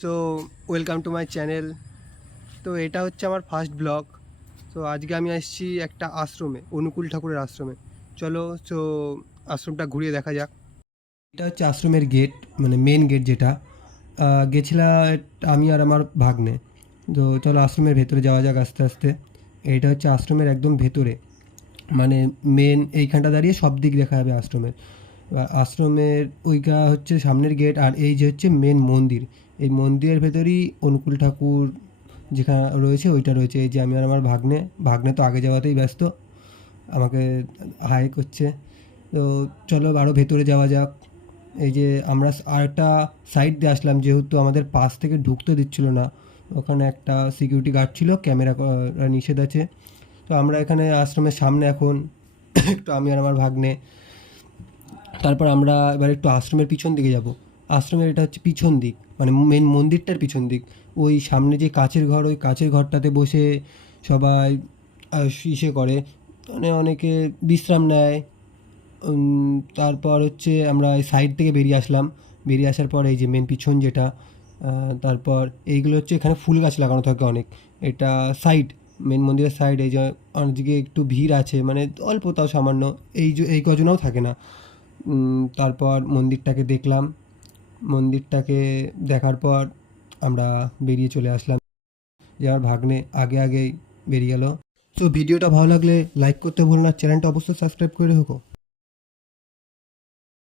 So welcome to my channel. তো এটা হচ্ছে আমার ফার্স্ট ব্লগ। তো আজকে আমি আসছি একটা আশ্রমে, অনুকূল ঠাকুরের আশ্রমে। চলো সো আশ্রমটা ঘুরিয়ে দেখা যাক। এটা হচ্ছে আশ্রমের গেট, মানে মেন গেট যেটা। গেছিলাম আমি আর আমার ভাগ্নে। তো চলো আশ্রমের ভেতরে যাওয়া যাক আস্তে আস্তে। এটা হচ্ছে আশ্রমের একদম ভেতরে, মানে মেন এইখানটা দাঁড়িয়ে সব দিক দেখা যাবে আশ্রমের। আশ্রমের ওইটা হচ্ছে সামনের গেট, আর এই যে হচ্ছে মেন মন্দির। এই মন্দিরের ভেতরেই অনুকূল ঠাকুর যেখানে রয়েছে ওইটা রয়েছে। এই যে আমি আর আমার ভাগ্নে, ভাগ্নে তো আগে যাওয়াতেই ব্যস্ত, আমাকে হাই করছে। তো চলো আরও ভেতরে যাওয়া যাক। এই যে আমরা আরেকটা সাইড দিয়ে আসলাম, যেহেতু আমাদের পাশ থেকে ঢুকতে দিচ্ছিল না। ওখানে একটা সিকিউরিটি গার্ড ছিল, ক্যামেরা নিষেধ আছে। তো আমরা এখানে আশ্রমের সামনে এখন একটু আমি আর আমার ভাগ্নে। তারপর আমরা এবার একটু আশ্রমের পিছন দিকে যাব। আশ্রমের এটা হচ্ছে পিছন দিক, মানে মেন মন্দিরটার পিছন দিক। ওই সামনে যে কাচের ঘর, ওই কাচের ঘরটাতে বসে সবাই ইসে করে, মানে অনেকে বিশ্রাম নেয়। তারপর হচ্ছে আমরা এই সাইড থেকে বেরিয়ে আসলাম। বেরিয়ে আসার পর এই যে মেন পিছন যেটা, তারপর এইগুলো হচ্ছে এখানে ফুল গাছ লাগানো থাকে অনেক। এটা সাইড, মেন মন্দিরের সাইড। এই যে অনেকদিকে একটু ভিড় আছে, মানে অল্প তাও সামান্য, এই কজনও থাকে না। তারপর মন্দিরটাকে দেখলাম। মন্দিরটাকে দেখার পর আমরা বেরিয়ে চলে আসলাম। যে আমার ভাগ্নে আগেই বেরিয়ে গেল। তো ভিডিওটা ভালো লাগলে লাইক করতে ভুলো না, চ্যানেলটা অবশ্যই সাবস্ক্রাইব করে রেখো।